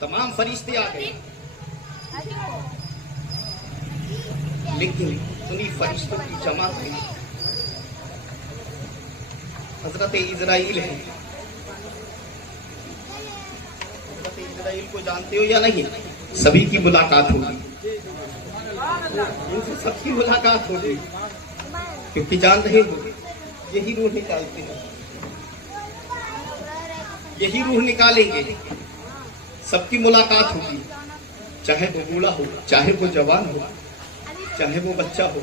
तमाम फरिश्ते आ गए, लेकिन उन्हीं फरिश्तों की जमात में हजरत इजराइल है। हजरत इजराइल को जानते हो या नहीं? सभी की मुलाकात होगी, उनसे सबकी मुलाकात होगी, क्योंकि जान रहे हो यही रूह निकालते हैं, यही रूह निकालेंगे। सबकी मुलाकात होगी, चाहे वो बूढ़ा हो, चाहे वो जवान हो, चाहे वो बच्चा हो,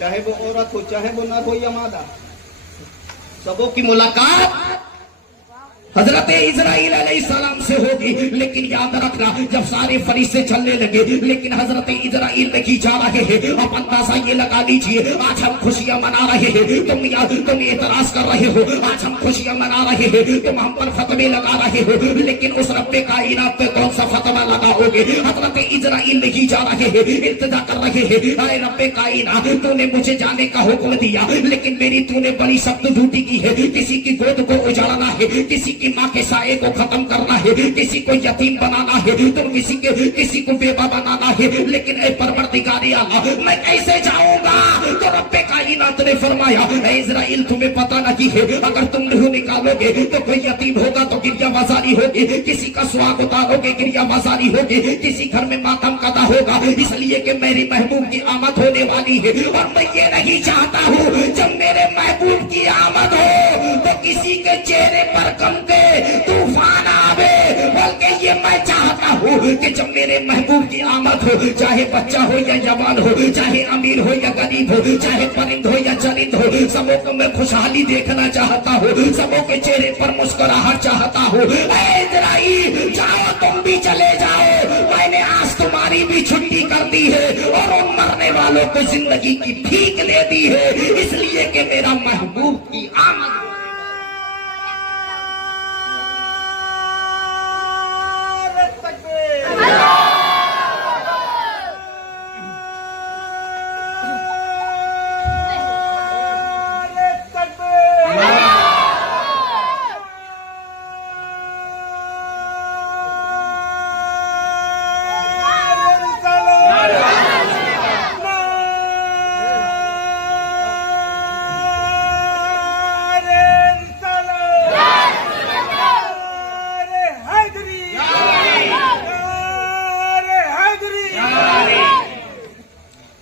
चाहे वो औरत हो, चाहे वो नर हो या मादा, सबों की मुलाकात हजरत इजराइल अलैहिस्सलाम से होगी। लेकिन याद रखना, जब सारे फरिश्ते चलने लगे, लेकिन हजरत इजराइल नहीं जा रहे हैं। अब अंदाजा ये लगा लीजिए, आज हम खुशियां मना रहे हैं, तुम एतराज कर रहे हो, आज हम खुशियां मना रहे हैं, तुम हम पर फतवे लगा रहे हो, लेकिन उस रब्बे कायनात पे कौन सा फतवा लगाओगे? हजरत इजराइल नहीं जा रहे हैं, इल्तिजा कर रहे हैं, अरे रब्बे कायनात, तूने मुझे जाने का हुक्म दिया, लेकिन मेरी तूने बड़ी सख्त ड्यूटी की है। किसी की गोद को उजाड़ना है, किसी की माँ के साए को खत्म करना है, किसी को यतीम बनाना है, तुम किसी को बेवा बनाना है, लेकिन ए परवरदिगारे आला, मैं कैसे जाऊंगा? तो रब्बे कायनात ने फरमाया, ए इजराइल, तुम्हें पता नहीं है, अगर तुम रूह निकालोगे तो कोई यतीम होगा तो गिरिया बाजारी होगी, किसी का सुहाग उतारोगे गिरिया बाजारी होगी, किसी घर में मातम कदा होगा, इसलिए कि मेरी महबूब की आमद होने वाली है। और मैं ये नहीं चाहता हूँ जब मेरे महबूब की आमद हो तो किसी के चेहरे पर गम के तूफान आवे, बल्कि ये मैं चाहता हूँ कि जब मेरे महबूब की आमद हो, चाहे बच्चा हो या जवान हो, चाहे अमीर हो या गरीब हो, चाहे परिंद हो या चरिंद हो, सबों को मैं खुशहाली देखना चाहता हूँ, सबों के चेहरे पर मुस्कुराहट चाहता हूँ। ऐ इजराइल, जाओ, तुम भी चले जाओ, मैंने आज तुम्हारी भी छुट्टी कर दी है और उन मरने वालों को जिंदगी की भीख दे दी है, इसलिए कि मेरा महबूब की आमद।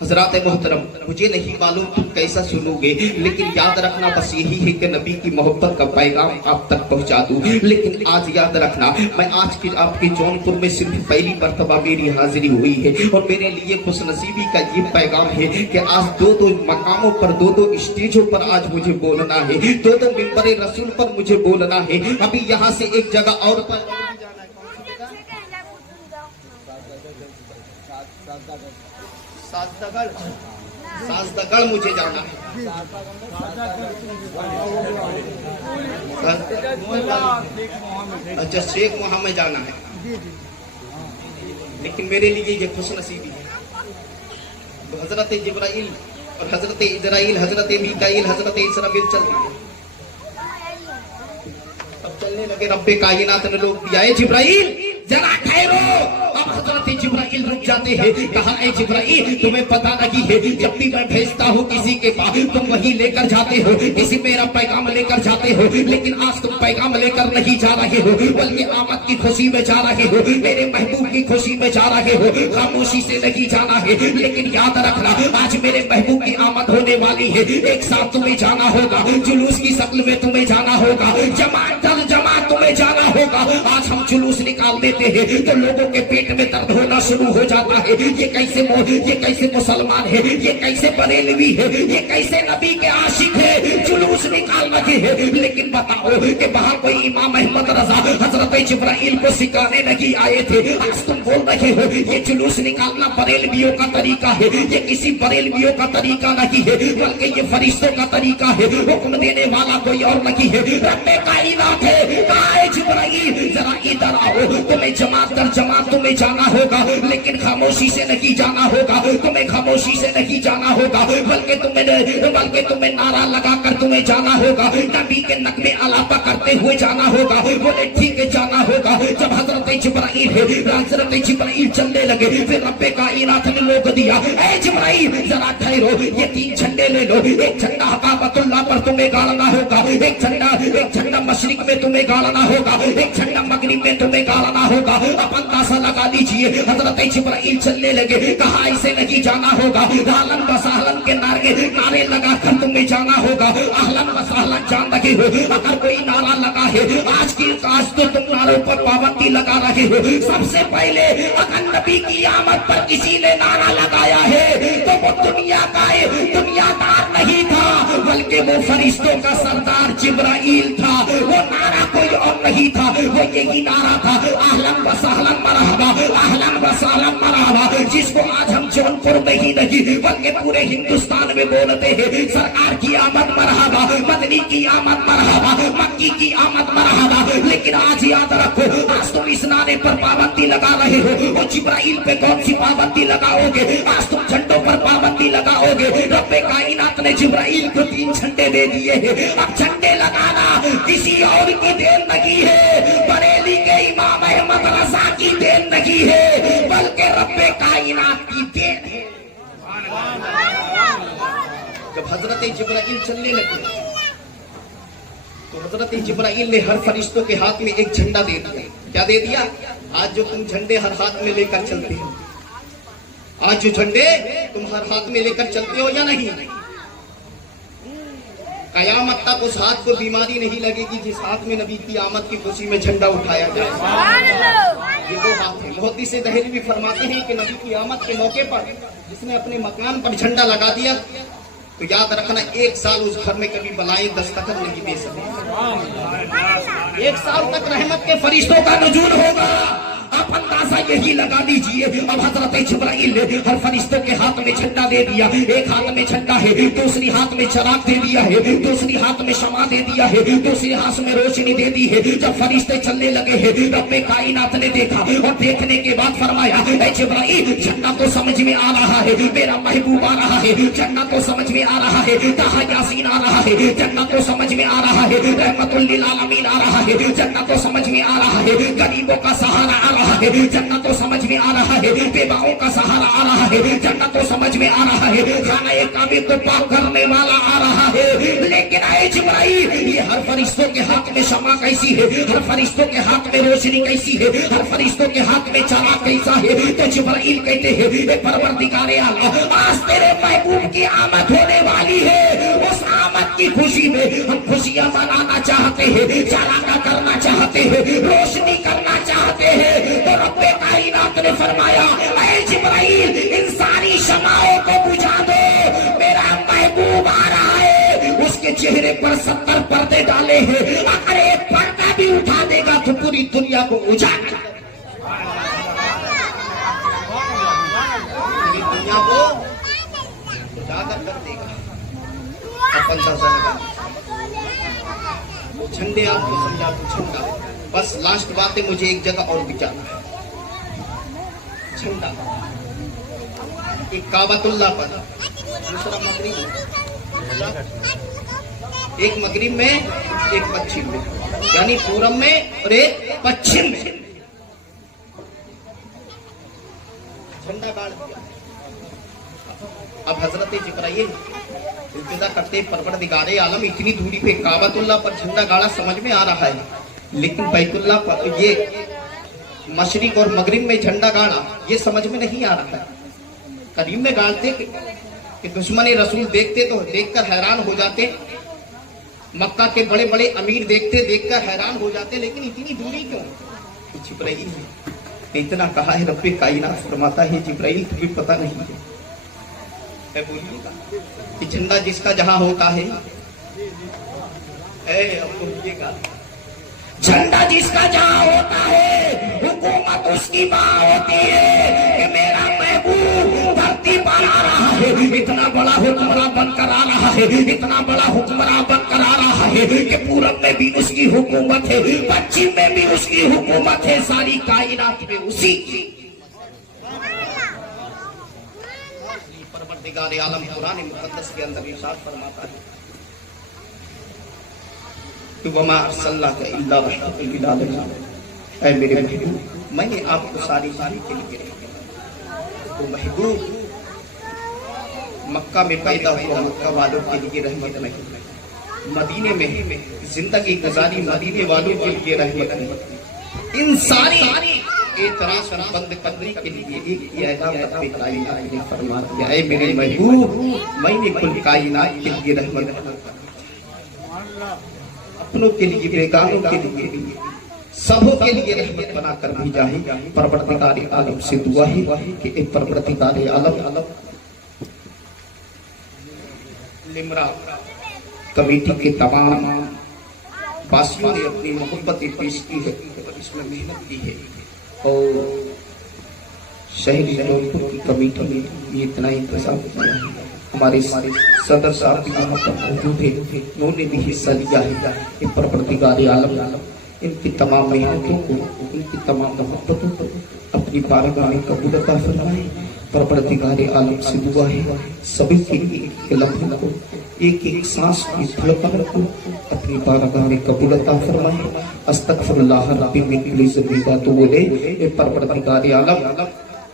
हजरात मोहतरम, मुझे नहीं मालूम तुम कैसा सुनोगे, लेकिन याद रखना बस यही है कि नबी की मोहब्बत का पैगाम आप तक पहुंचा दूं। लेकिन आज याद रखना, मैं आज की आपके जौनपुर में सिर्फ पहली मर्तबा मेरी हाजिरी हुई है, और मेरे लिए खुशनसीबी का ये पैगाम है कि आज दो मकामों पर, दो स्टेजों पर आज मुझे बोलना है, दो मिंबर रसूल पर मुझे बोलना है। अभी यहाँ से एक जगह और पर साजदगढ़ मुझे जाना है, अच्छा शेख मोहम्मद जाना है, लेकिन मेरे लिए ये खुशनसीबी है। तो हजरत जिब्राइल और हजरत इजराइल, हजरत मीकाईल, हजरत इसराफील चल दिए। अब चलने लगे, रब्बे कायनात ने लोग दिया, जिब्राइल जरा ठहरो। अब हजरत जिब्राइल रुक जाते हैं, कहा, ए जिब्राइल, तुम्हें पता नहीं है, जब भी मैं भेजता हूँ किसी के पास तुम वही लेकर जाते हो, किसी मेरा पैगाम लेकर जाते हो, लेकिन आज तुम पैगाम लेकर नहीं जा रहे हो, बल्कि आमद की खुशी में जा रहे हो, मेरे महबूब की खुशी में जा रहे हो, खामोशी से नहीं जाना है। लेकिन याद रखना, आज मेरे महबूब की आमद होने वाली है, एक साथ तुम्हें जाना होगा, जुलूस की शक्ल में तुम्हें जाना होगा, जमात दर जमात तुम्हें जाना होगा। आज हम जुलूस निकाल देते हैं तो लोगों के पेट में दर्द होना शुरू हो जाता है, ये कैसे मुसलमान है, ये कैसे बरेलवी है, ये कैसे नबी के आशिक है, जुलूस निकाल रहे हैं। लेकिन बताओ कि बाहर कोई इमाम अहमद रजा हजरत जिब्राइल को सिखाने नहीं आए थे, आज तुम बोल रहे हो ये जुलूस निकालना बरेलवियों का तरीका है। ये किसी बरेलवियों का तरीका नहीं है, बल्कि ये फरिश्तों का तरीका है, हुक्म देने वाला कोई और नहीं है, रब्बे कायनात है। कहा, जिब्राइल जरा इधर आओ, तुम्हें जमात दर जमात तुम्हें जाना होगा, ہوگا, لیکن خاموشی سے نہیں جانا ہوگا, تمہیں خاموشی سے نہیں جانا ہوگا, بلکہ تمہیں نعرہ لگا کر تمہیں جانا ہوگا, نبی کے نغمے الاپا کرتے ہوئے جانا ہوگا. بولے ٹھیک ہے جانا ہوگا. جب حضرت جبرائیل چلنے لگے, پھر رب کائنات نے لوگ دیا, اے جبرائیل ذرا ٹھہرو, یہ 3 جھنڈے لے لو. ایک جھنڈا کعبۃ اللہ پر تمہیں گاڑنا ہوگا, ایک جھنڈا مشرق میں تمہیں گاڑنا ہوگا, ایک جھنڈا مغرب میں تمہیں گاڑنا ہوگا. اب اندازہ لگا لیجئے, حضرت جبرائیل چلنے لگے, کہا ایسے نہیں جانا ہوگا, اہلاً و سہلاً کے نعرے لگا کر تمہیں جانا ہوگا. اہلاً و سہلاً جان لگے ہو, اگر کوئی نعرہ لگا ہے آج تو تم نعروں پر پابندی لگا رہے ہو. سب سے پہلے اگر نبی کی آمد پر کسی نے نعرہ لگایا ہے تو وہ دنیا دار نہیں تھا, بلکہ وہ فرشتوں کا سردار جبرائیل تھا. وہ نعرہ کوئی اور نہیں تھا, وہ یہی نعرہ تھا, اہلاً و سہلاً مرحبا, اہلاً و سہلاً مرحبا, جس کو آج ہم جونپور میں ہی نہیں بلکہ پورے ہندوستان میں بولتے ہیں. سرکار کی آمد مرحبا, مدنی کی آمد مرحبا, مکی کی آمد مرحبا. لیکن آج یاد رکھو, آج تم اس نعرے پر پابندی لگا رہے ہو, وہ جبرائیل پہ کون سی پابندی لگاؤ گے؟ آج تم جھنڈوں پر پابندی لگاؤ گے. رب کائنات نے جبرائیل کو 3 جھنڈے دے دیے ہیں. اب جھنڈے لگانا کسی اور کی دین نہیں ہے, بریلی کے امام احمد رضا کی دین نہیں ہے, بلکہ رب کائنات کی دین ہے. جب حضرت جبرائیل چلنے لگے تو حضرت جبرائیل نے ہر فرشتوں کے ہاتھ میں ایک جھنڈا دے دیا. کیا دے دیا؟ آج جو تم جھنڈے ہر ہاتھ میں لے کر چلتے ہو, آج جو جھنڈے تم ہر ہاتھ میں لے کر چلتے ہو یا نہیں, قیامت تک اس ہاتھ کو بیماری نہیں لگے گی جس ہاتھ میں نبی کی آمد کی خوشی میں جھنڈا اٹھایا جائے. یہ 2 ہاتھ ہیں. محدث دہلوی فرماتے ہیں کہ نبی کی آمد کے موقع پر جس نے اپنے مکان پر جھنڈا لگا دیا تو یاد رکھنا 1 سال اس گھر میں کبھی بلائیں دستخط نہیں دے سکے. 1 سال تک رحمت کے فرشتوں کا نزول ہوگا. آپ اندازہ یہی لگا لیجئے. اب حضرت جبرائیل نے ہر فرشتوں کے ہاتھ میں جھنڈا دے دیا. ایک ہاتھ میں جھنڈا ہے, دوسری ہاتھ میں چراغ دے دیا ہے, دوسری ہاتھ میں شمع دے دیا ہے, دوسری ہاتھ میں روشنی دے دی ہے. جب فرشتے چلنے لگے ہیں, رب کائنات نے دیکھا اور دیکھنے کے بعد فرمایا, اے جبرائیل جھنڈا تو سمجھ میں آ رہا ہے, میرا محبوب آ رہا ہے, جھنڈا تو سمجھ میں آ رہا ہے, طٰہٰ یاسین آ رہا ہے, جھنڈا تو سمجھ میں آ رہا ہے, رحمت للعالمین آ رہا ہے, جھنڈا تو سمجھ میں آ رہا ہے, غریبوں کا سہارا آ رہا ہے, جنت تو سمجھ میں آ رہا ہے, بیواؤں کا سہارا آ رہا ہے, جنت تو سمجھ میں آ رہا ہے, خانہ کعبہ کو پاک کرنے والا آ رہا ہے. لیکن اے جبرائیل یہ ہر فرشتوں کے ہاتھ میں شمع کیسی ہے, ہر فرشتوں کے ہاتھ میں روشنی کیسی ہے, ہر فرشتوں کے ہاتھ میں چراغ کیسا ہے؟ تو جبرائیل کہتے ہیں, اے پروردگار اعلیٰ, آج تیرے محبوب کی آمد ہونے والی ہے. اس آمد کی خوشی میں ہم خوشیاں منانا چاہتے ہیں, چراغاں کرنا چاہتے ہیں, روشنی کرنا چاہتے ہیں. تو رب کائنات نے فرمایا, اے جبرائیل ان ساری شمعوں کو بجھا دو, میرا محبوب آ رہا ہے. اس کے چہرے پر 70 پردے ڈالے ہیں, اگر ایک پردہ بھی اٹھا دے گا تو پوری دنیا کو اجاگر کر دے گا. جھنڈے آپ کو سمجھا تو جھنڈا, بس لاسٹ بات ہے, مجھے ایک جگہ اور بھی جانا ہے. جھنڈا ایک کعبۃ اللہ پر, دوسرا مغرب میں, ایک مغرب میں ایک پچھم میں, یعنی پورب میں اور ایک پچھم میں جھنڈا گاڑ دیا. اب حضرت جبرائیل ابتدا کرتے, پروردگار عالم اتنی دوری پہ کعبۃ اللہ پر جھنڈا گاڑا سمجھ میں آ رہا ہے, لیکن بیت اللہ پر یہ مشرق اور مغرب میں جھنڈا گاڑا یہ سمجھ میں نہیں آ رہا ہے. قریب میں گاڑتے کہ دشمن رسول دیکھتے تو دیکھ کر حیران ہو جاتے, مکہ کے بڑے بڑے امیر دیکھتے دیکھ کر حیران ہو جاتے, لیکن اتنی دوری کیوں؟ جبرائیل نے اتنا کہا ہے. رب کائنات فرماتا ہے, جبرائیل تمہیں پتہ نہیں ہے, بولیے گا کہ جھنڈا جس کا جہاں ہوتا ہے, جھنڈا جس کا جہاں ہوتا ہے حکومت اس کی ماں ہوتی ہے. کہ میرا محبوب دھرتی پر آ رہا ہے, اتنا بڑا حکمراں بن کر آ رہا ہے, اتنا بڑا حکمراں بن کر آ رہا ہے کہ پورب میں بھی اس کی حکومت ہے, پچھم میں بھی اس کی حکومت ہے, ساری کائنات میں اسی کی. परवरदिगार आलम कुरान मुकद्दस के अंदर इरशाद फरमाता है कि वमा अरसलनाका इल्ला रहमतल लिल आलमीन, ऐ मेरे महबूब मैंने आपको सारी जारी के लिए भेजा। तो महबूब मक्का में पैदा हुआ, मक्का वालों के लिए रहमत नहीं, मदीने में जिंदगी गुजारी मदीने वालों के लिए रहमत नहीं, इन सारी एतराज और बंद कदरी के लिए एक रहमत पे कायनात ने फरमा दिया, ऐ मेरे महबूब मैंने कुल कायनात के लिए रहमत अपनों के लिए बेगानों के लिए सबों के लिए रहमत बना कर भेजा है। परवरदिगार आलम से दुआ है कि एक परवरदिगार आलम लिमरा कमेटी के तमाम वासियों ने अपनी मोहब्बत पेश की है और इसमें मेहनत की है, और शहरी जौनपुर की कमेटी ने ये इतना इंतजाम किया है। हमारे सदर साहब भी यहाँ पर मौजूद है, उन्होंने भी हिस्सा लिया है। इन परवरदिगार आलम इनकी तमाम मेहनतों को, इनकी तमाम मोहब्बतों को अपनी बारगाह में कबूल अता फरमाए। परवरदिगार आलम से दुआ है सभी के एक लम्हे को, एक एक सांस की धड़कन को अपनी बारगाह में कबूल अता फरमाए। अस्तगफिरुल्लाह रब्बी मिन कुल्ली ज़ंबिन व अतूबु इलैह। परवरदिगार आलम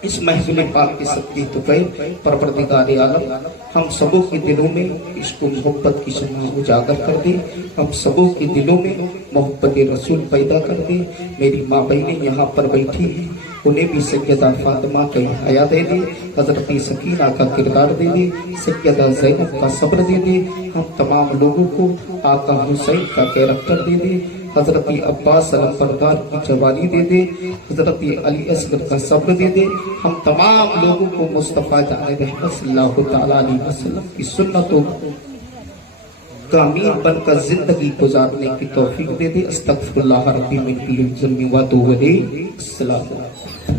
इस महफिल पाक के सदके तो गए, परवरदिगार आलम हम सबों के दिलों में इसको मोहब्बत की शम्मा उजागर कर दे, हम सबों के दिलों में मोहब्बत रसूल पैदा कर दे। मेरी माँ बहनें यहाँ पर बैठी हैं, उन्हें भी सैयदा फातिमा का हया दे दे, हजरत सकीना का किरदार दे दे, सैयदा ज़ैनब का सब्र दे दे। हम तमाम लोगों को आका हुसैन का कैरेक्टर दे दे, हजरत अब्बास अलमबरदार की जवानी दे दे, हजरत अली असगर का सब्र दे दे। हम तमाम लोगों को मुस्तफ़ा जाने रहमत सल्लल्लाहु तआला अलैहि वसल्लम की सुन्नतों का अमीर बनकर जिंदगी गुजारने की तौफीक दे दे। अस्तगफिरुल्लाह रब्बी मिन कुल्ली ज़ंबिन व अतूबु इलैह। अस्सलामु अलैकुम।